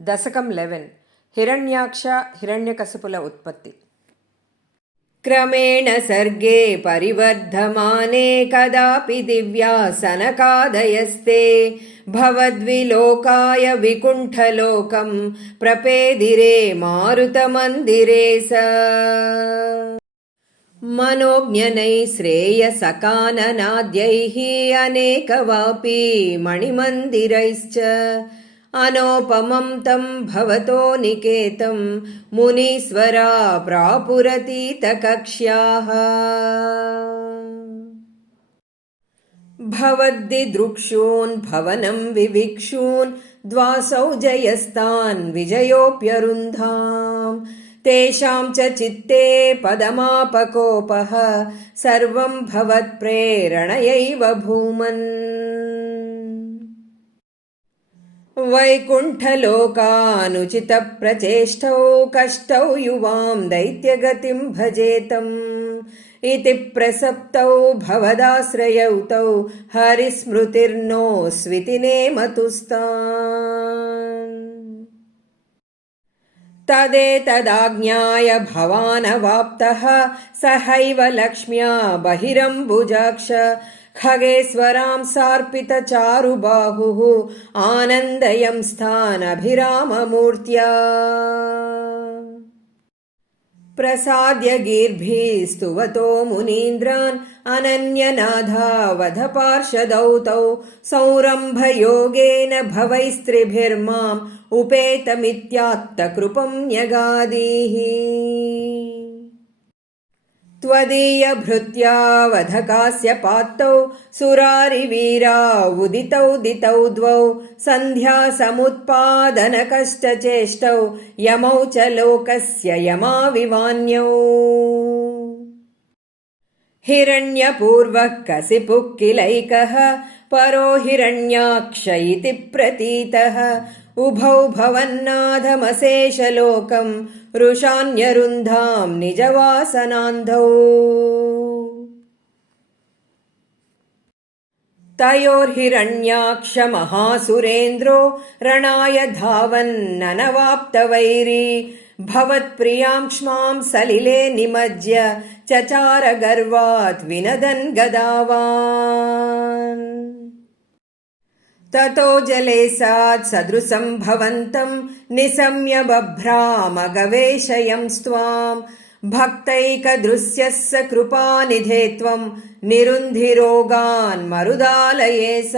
దశకం 11 హిరణ్యాక్ష హిరణ్యకశిపుల ఉత్పత్తి. క్రమేణ సర్గే పరివర్ధమానే కదాపి దివ్యాసనకాదయస్తే భవద్విలోకాయ వికుంఠలోకం ప్రపేదిరే మారుతమందిరే స మనోజ్ఞనై శ్రేయసకాననాద్యైః అనేకవాపీ మణిమందిరైశ్చ అనోపమం తం భవతో నికేతం మునీశ్వరా ప్రాపురతీతకక్ష్యాః భవద్దిదృక్షూన్ భవనం వివిక్షూన్ ద్వాసౌ జయస్తాన్ విజయోప్యరుంధాం తేషాం చ చిత్తే పదమాపకోపః సర్వం భవత్ప్రేరణయైవ భూమన్ వైకుంఠలోకానుచిత ప్రచేష్టౌ కష్టౌ యువాం దైత్యగతిం భజేతం ఇతి ప్రసప్తౌ భవదాశ్రయౌ తౌ హరిస్మృతిర్నో స్వితినే మతుస్తాన్ తదేతదాజ్ఞాయ భవానవాప్తః సహైవ లక్ష్మ్యా బహిరంబుజాక్ష ఖగేశ్వరాం సార్పితచారుబాహుః ఆనందయంస్థానభిరామమూర్త్యా ప్రసాద్య గీర్భిः స్తువతో మునీంద్రాన్ అనన్యనాథావధపార్షదౌ తౌ సంరంభయోగేన భవైస్త్రిభిర్మాం ఉపేతమిత్యాత్తకృపం न्यगादीः त्वदीयभृत्या वधकास्य पात्तौ सुरारिवीरा उदितौ दितौ द्वौ सन्ध्यासमुत्पादनकष्टचेष्टौ यमौ च लोकस्य यमाविवान्यौ हिरण्यपूर्वः कसिपुः किलैकः परो हिरण्याक्ष इति प्रतीतः उभौ भवन्नाथमशेषलोकं रुषान्यरुन्धां निजवासनान्धौ तयोर्हिरण्याक्षमहासुरेन्द्रो रणाय धावन्ननवाप्तवैरी भवत्प्रियां क्ष्मां सलिले निमज्य चचार गर्वात् विनदन् गदावान् ततो जलेसात् सदृशं भवन्तं निशम्य बभ्रामगवेशयं स्वां भक्तैकदृश्यः स कृपानिधे त्वं निरुन्धि रोगान् मरुदालये स